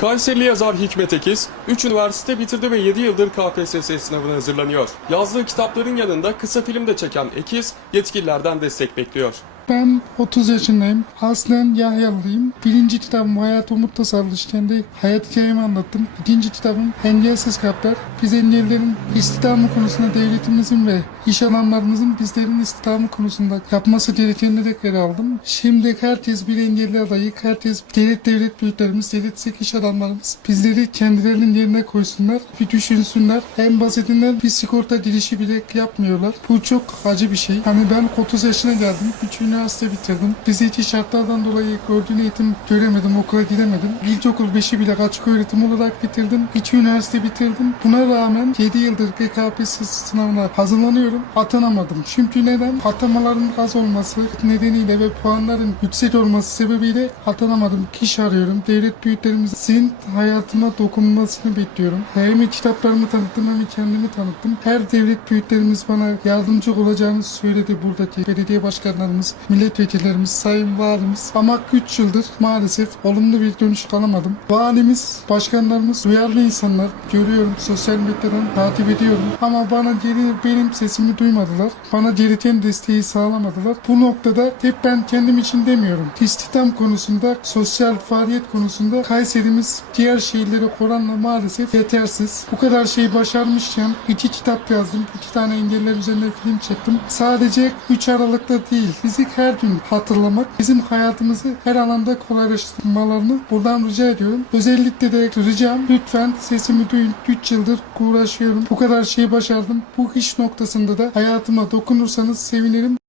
Kayserili yazar Hikmet Ekiz, 3 üniversite bitirdi ve 7 yıldır KPSS sınavına hazırlanıyor. Yazdığı kitapların yanında kısa film de çeken Ekiz, yetkililerden destek bekliyor. Ben 30 yaşındayım. Aslen Yahyalıyım. Birinci kitabım Hayat Umut'ta Sarılışken'de hayat hikayemi anlattım. İkinci kitabım Engelsiz Kalpler. Biz engellerin istihdamı konusunda devletimizin ve iş adamlarımızın bizlerin istihdamı konusunda yapması gerekenleri ele aldım. Şimdi herkes bir engelli adayı, herkes devlet devlet büyüklerimiz, devlet iş adamlarımız bizleri kendilerinin yerine koysunlar, bir düşünsünler. En basitinden bir sigorta girişi bile yapmıyorlar. Bu çok acı bir şey. Hani ben 30 yaşına geldim, 3 üniversite bitirdim. Fiziki şartlardan dolayı gördüğün eğitim göremedim, okula gidemedim. İlkokul 5'i bile açık öğretim olarak bitirdim. 2 üniversite bitirdim. Buna rağmen 7 yıldır GKPSS sınavına hazırlanıyorum. Atanamadım. Çünkü neden? Atamaların az olması nedeniyle ve puanların yüksek olması sebebiyle atanamadım. Kişi arıyorum. Devlet büyüklerimizin hayatıma dokunmasını bekliyorum. Hem kitaplarımı tanıttım hem kendimi tanıttım. Her devlet büyüklerimiz bana yardımcı olacağını söyledi buradaki belediye başkanlarımız, milletvekillerimiz, sayın valimiz. Ama 3 yıldır maalesef olumlu bir dönüş alamadım. Valimiz, başkanlarımız duyarlı insanlar. Görüyorum sosyal medyadan takip ediyorum. Ama bana geri benim sesimi duymadılar. Bana gereken desteği sağlamadılar. Bu noktada hep ben kendim için demiyorum. İstihdam konusunda, sosyal faaliyet konusunda Kayserimiz diğer şehirlere oranla maalesef yetersiz. Bu kadar şey başarmışken iki kitap yazdım. iki tane engeller üzerine film çektim. Sadece 3 Aralık'ta değil, bizi her gün hatırlamak, bizim hayatımızı her alanda kolaylaştırmalarını buradan rica ediyorum. Özellikle de ricam lütfen sesimi duyun. 3 yıldır uğraşıyorum. Bu kadar şey başardım. Bu iş noktasında da hayatıma dokunursanız sevinirim.